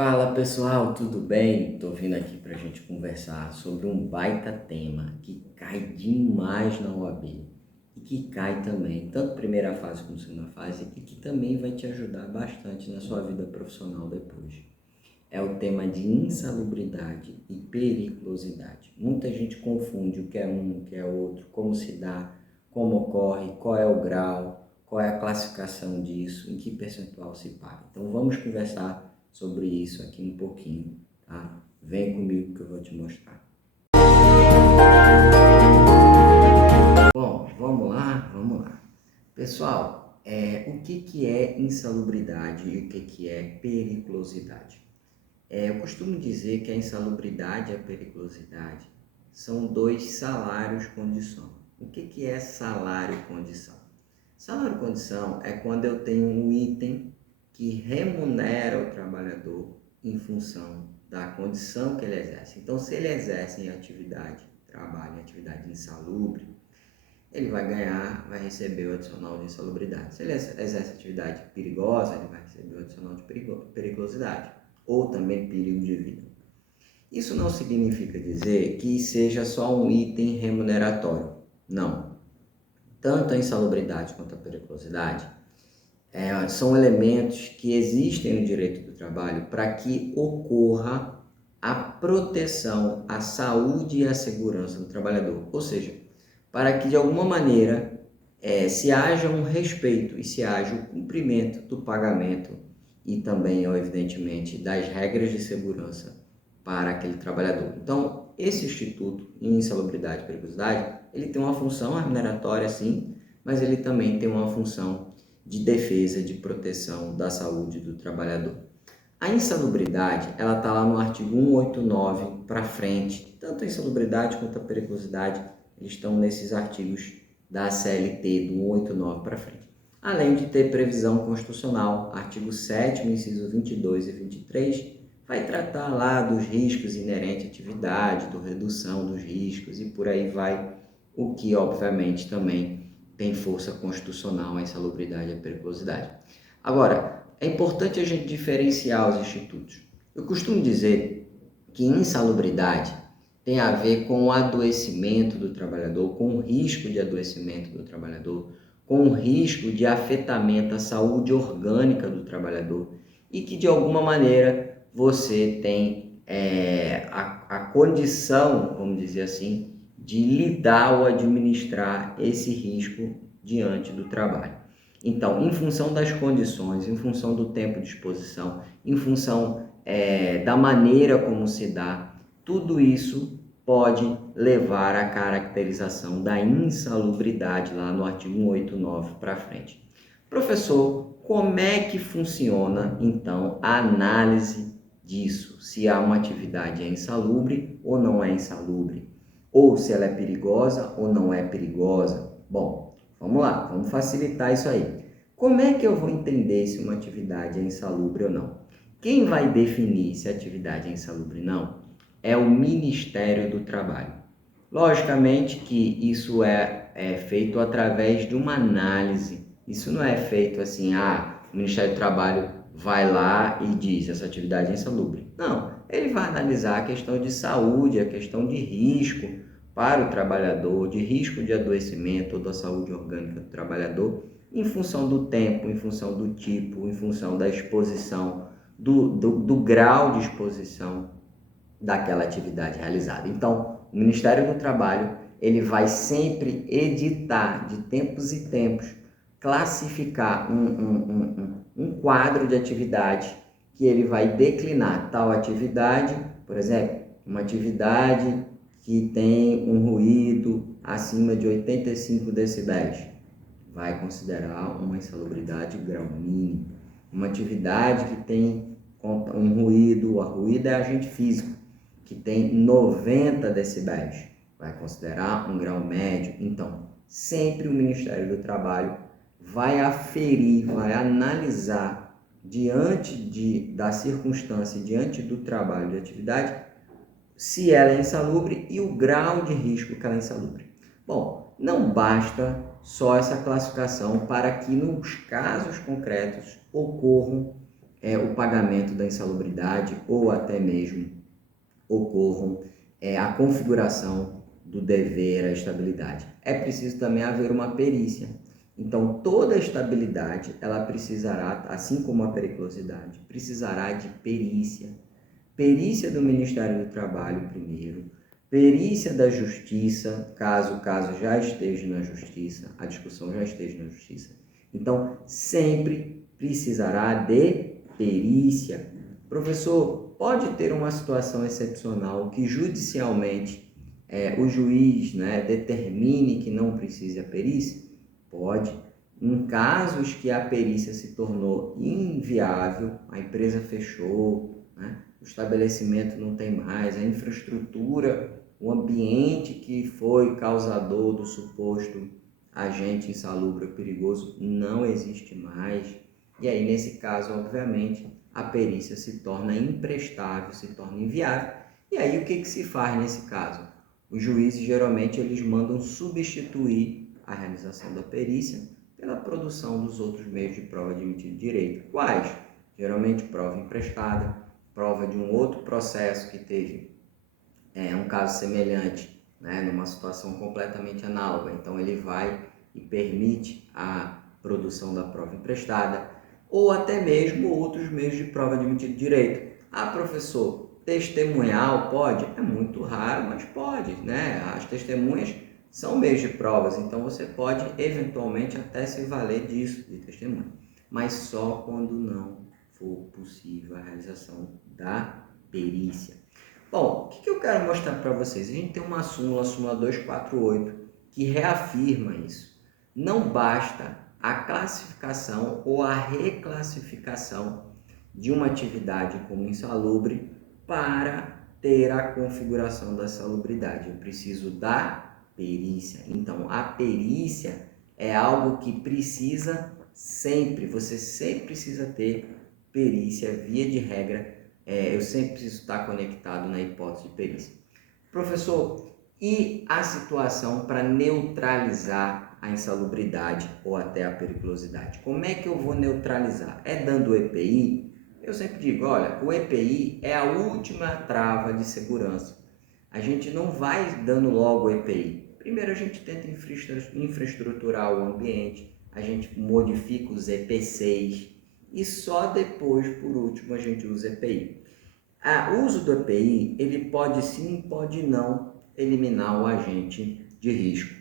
Fala pessoal, tudo bem? Tô vindo aqui pra gente conversar sobre um baita tema que cai demais na OAB e que cai também, tanto primeira fase como segunda fase, e que também vai te ajudar bastante na sua vida profissional depois. É o tema de insalubridade e periculosidade. Muita gente confunde o que é um, o que é outro, como se dá, como ocorre, qual é o grau, qual é a classificação disso, em que percentual se paga. Então vamos conversar sobre isso aqui um pouquinho, tá? Vem comigo que eu vou te mostrar. Bom, vamos lá. Pessoal, o que é insalubridade e o que é periculosidade? Eu costumo dizer que a insalubridade e a periculosidade são dois salários-condição. O que é salário-condição? Salário-condição é quando eu tenho um item que remunera o trabalhador em função da condição que ele exerce. Então, se ele exerce em atividade, trabalho em atividade insalubre, ele vai ganhar, vai receber o adicional de insalubridade. Se ele exerce atividade perigosa, ele vai receber o adicional de periculosidade, ou também perigo de vida. Isso não significa dizer que seja só um item remuneratório. Não. Tanto a insalubridade quanto a periculosidade são elementos que existem no direito do trabalho para que ocorra a proteção, a saúde e a segurança do trabalhador. Ou seja, para que de alguma maneira se haja um respeito e se haja o cumprimento do pagamento e também, evidentemente, das regras de segurança para aquele trabalhador. Então, esse Instituto em Insalubridade e Periculosidade, ele tem uma função remuneratória, sim, mas ele também tem uma função de defesa, de proteção da saúde do trabalhador. A insalubridade, ela está lá no artigo 189 para frente. Tanto a insalubridade quanto a periculosidade, eles estão nesses artigos da CLT, do 189 para frente. Além de ter previsão constitucional, artigo 7º, inciso 22 e 23, vai tratar lá dos riscos inerentes à atividade, da redução dos riscos e por aí vai, o que obviamente também tem força constitucional, a insalubridade e a periculosidade. Agora, é importante a gente diferenciar os institutos. Eu costumo dizer que insalubridade tem a ver com o adoecimento do trabalhador, com o risco de adoecimento do trabalhador, com o risco de afetamento à saúde orgânica do trabalhador e que de alguma maneira você tem a condição, vamos dizer assim, de lidar ou administrar esse risco diante do trabalho. Então, em função das condições, em função do tempo de exposição, em função da maneira como se dá, tudo isso pode levar à caracterização da insalubridade lá no artigo 189 para frente. Professor, como é que funciona então a análise disso? Se há uma atividade insalubre ou não é insalubre? Ou se ela é perigosa ou não é perigosa? Bom, vamos lá, vamos facilitar isso aí. Como é que eu vou entender se uma atividade é insalubre ou não? Quem vai definir se a atividade é insalubre ou não é o Ministério do Trabalho. Logicamente que isso é feito através de uma análise. Isso não é feito assim, o Ministério do Trabalho vai lá e diz essa atividade é insalubre. Não, ele vai analisar a questão de saúde, a questão de risco para o trabalhador, de risco de adoecimento ou da saúde orgânica do trabalhador, em função do tempo, em função do tipo, em função da exposição, do grau de exposição daquela atividade realizada. Então, o Ministério do Trabalho, ele vai sempre editar, de tempos em tempos, classificar um quadro de atividade que ele vai declinar tal atividade, por exemplo, uma atividade que tem um ruído acima de 85 decibéis, vai considerar uma insalubridade grau mínimo. Uma atividade que tem um ruído, o ruído é agente físico, que tem 90 decibéis, vai considerar um grau médio. Então, sempre o Ministério do Trabalho vai aferir, vai analisar diante da circunstância, diante do trabalho de atividade, se ela é insalubre e o grau de risco que ela é insalubre. Bom, não basta só essa classificação para que nos casos concretos ocorram o pagamento da insalubridade ou até mesmo ocorram a configuração do dever à estabilidade. É preciso também haver uma perícia. Então, toda a estabilidade, ela precisará, assim como a periculosidade, precisará de perícia. Perícia do Ministério do Trabalho primeiro, perícia da Justiça, caso o caso já esteja na Justiça, a discussão já esteja na Justiça. Então, sempre precisará de perícia. Professor, pode ter uma situação excepcional que judicialmente o juiz determine que não precise a perícia? Pode. Em casos que a perícia se tornou inviável, a empresa fechou, o estabelecimento não tem mais, a infraestrutura, o ambiente que foi causador do suposto agente insalubre ou perigoso não existe mais. E aí, nesse caso, obviamente, a perícia se torna imprestável, se torna inviável. E aí, o que se faz nesse caso? Os juízes, geralmente, eles mandam substituir a realização da perícia pela produção dos outros meios de prova admitido de direito. Quais? Geralmente, prova emprestada, prova de um outro processo que teve um caso semelhante, numa situação completamente análoga. Então, ele vai e permite a produção da prova emprestada, ou até mesmo outros meios de prova admitido de direito. Ah, professor, testemunhal pode? É muito raro, mas pode, As testemunhas são meios de provas, então você pode eventualmente até se valer disso, de testemunha, mas só quando não for possível a realização da perícia. Bom, o que eu quero mostrar para vocês? A gente tem uma súmula, a súmula 248, que reafirma isso. Não basta a classificação ou a reclassificação de uma atividade como insalubre para ter a configuração da salubridade. Eu preciso da perícia. Então, a perícia é algo que precisa sempre, você sempre precisa ter perícia, via de regra. Eu sempre preciso estar conectado na hipótese de perícia. Professor, e a situação para neutralizar a insalubridade ou até a periculosidade? Como é que eu vou neutralizar? É dando o EPI? Eu sempre digo, olha, o EPI é a última trava de segurança. A gente não vai dando logo o EPI. Primeiro a gente tenta infraestruturar o ambiente, a gente modifica os EPCs e só depois, por último, a gente usa EPI. O uso do EPI, ele pode sim, pode não eliminar o agente de risco.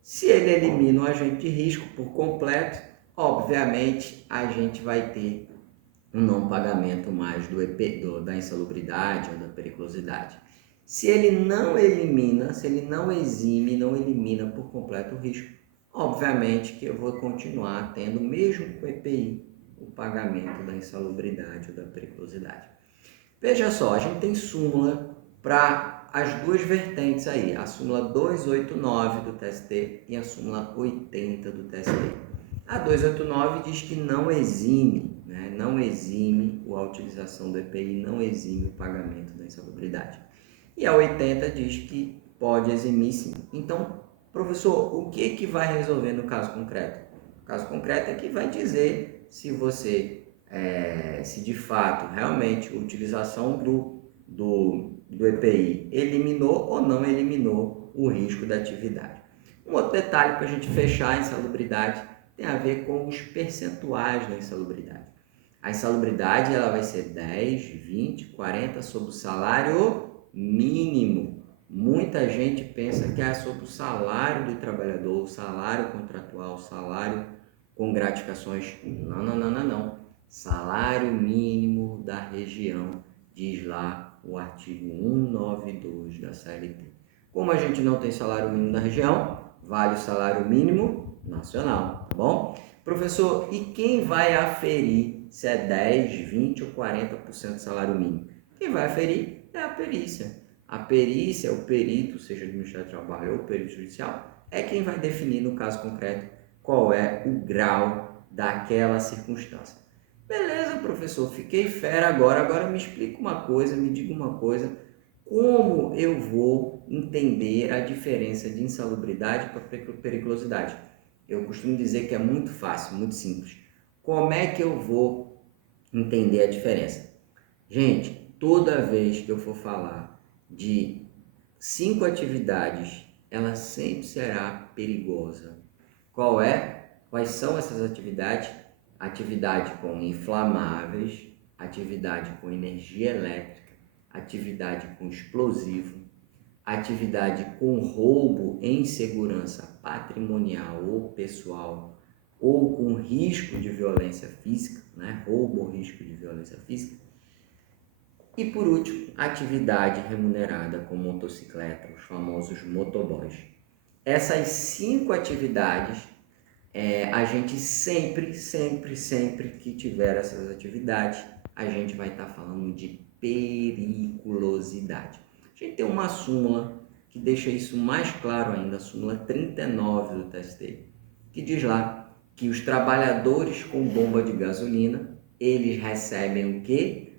Se ele elimina o agente de risco por completo, obviamente a gente vai ter um não pagamento mais da insalubridade ou da periculosidade. Se ele não elimina, se ele não exime, não elimina por completo o risco, obviamente que eu vou continuar tendo, mesmo com o EPI, o pagamento da insalubridade ou da periculosidade. Veja só, a gente tem súmula para as duas vertentes aí, a súmula 289 do TST e a súmula 80 do TST. A 289 diz que não exime, não exime a utilização do EPI, não exime o pagamento da insalubridade. E a 80 diz que pode eximir sim. Então, professor, o que vai resolver no caso concreto? O caso concreto é que vai dizer se você se de fato, realmente, a utilização do EPI eliminou ou não eliminou o risco da atividade. Um outro detalhe para a gente fechar a insalubridade tem a ver com os percentuais da insalubridade. A insalubridade ela vai ser 10, 20, 40 sobre o salário mínimo. Muita gente pensa que é sobre o salário do trabalhador, o salário contratual, o salário com gratificações. Não. Salário mínimo da região, diz lá o artigo 192 da CLT. Como a gente não tem salário mínimo da região, vale o salário mínimo nacional, tá bom? Professor, e quem vai aferir se é 10, 20 ou 40% do salário mínimo? Quem vai aferir é a perícia. A perícia, o perito, seja do Ministério do Trabalho ou o perito judicial, é quem vai definir no caso concreto qual é o grau daquela circunstância. Beleza, professor, fiquei fera agora me explica uma coisa, me diga uma coisa, como eu vou entender a diferença de insalubridade para periculosidade? Eu costumo dizer que é muito fácil, muito simples. Como é que eu vou entender a diferença. Gente, toda vez que eu for falar de 5 atividades, ela sempre será perigosa. Quais são essas atividades? Atividade com inflamáveis, atividade com energia elétrica, atividade com explosivo, atividade com roubo em segurança patrimonial ou pessoal, ou com risco de violência física, né? Roubo ou risco de violência física. E por último, atividade remunerada com motocicleta, os famosos motoboys. Essas 5 atividades, a gente sempre que tiver essas atividades, a gente vai estar falando de periculosidade. A gente tem uma súmula que deixa isso mais claro ainda, a súmula 39 do TST, que diz lá que os trabalhadores com bomba de gasolina, eles recebem o quê?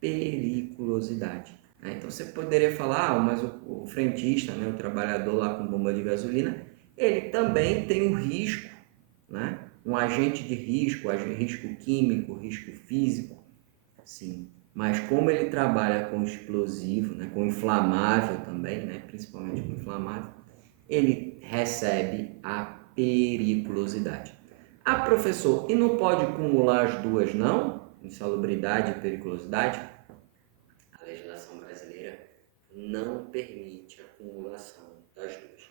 Periculosidade. Então você poderia falar, mas o frentista, né, o trabalhador lá com bomba de gasolina, ele também tem o risco, né? Um agente de risco, risco químico, risco físico, sim. Mas como ele trabalha com explosivo, né, com inflamável também, né, principalmente com inflamável, ele recebe a periculosidade. Ah, professor, e não pode acumular as duas, não? Insalubridade e periculosidade? A legislação brasileira não permite a acumulação das duas.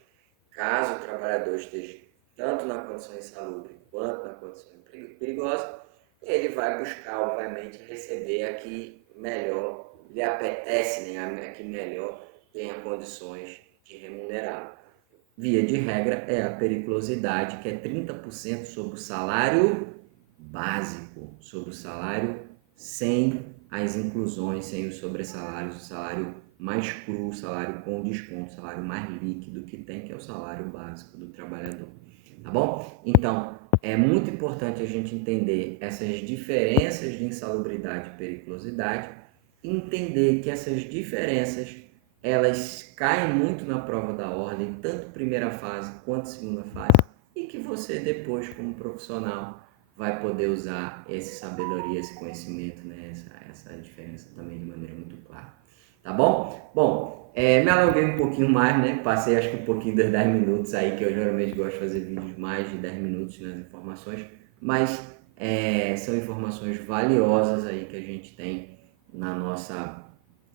Caso o trabalhador esteja tanto na condição insalubre quanto na condição perigosa, ele vai buscar, obviamente, receber a que melhor lhe apetece, né? A que melhor tenha condições de remunerá-lo. Via de regra, é a periculosidade, que é 30% sobre o salário básico, sobre o salário sem as inclusões, sem os sobressalários, o salário mais cru, o salário com desconto, o salário mais líquido que tem, que é o salário básico do trabalhador. Tá bom? Então, é muito importante a gente entender essas diferenças de insalubridade e periculosidade, entender que essas diferenças elas caem muito na prova da ordem, tanto primeira fase quanto segunda fase, e que você depois, como profissional, vai poder usar essa sabedoria, esse conhecimento, né? essa diferença também de maneira muito clara. Tá bom? Bom, me alonguei um pouquinho mais, né? Passei acho que um pouquinho dos 10 minutos aí, que eu geralmente gosto de fazer vídeos mais de 10 minutos nas informações, mas são informações valiosas aí que a gente tem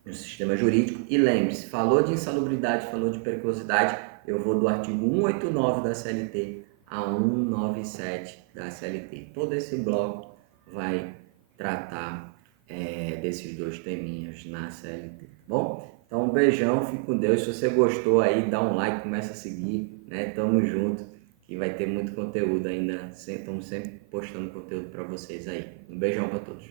no sistema jurídico. E lembre-se, falou de insalubridade, falou de periculosidade, eu vou do artigo 189 da CLT a 197 da CLT. Todo esse bloco vai tratar desses dois teminhas na CLT, tá bom? Então, um beijão, fique com Deus. Se você gostou aí, dá um like, começa a seguir, né? Tamo junto, que vai ter muito conteúdo ainda. Estamos sempre postando conteúdo para vocês aí. Um beijão para todos.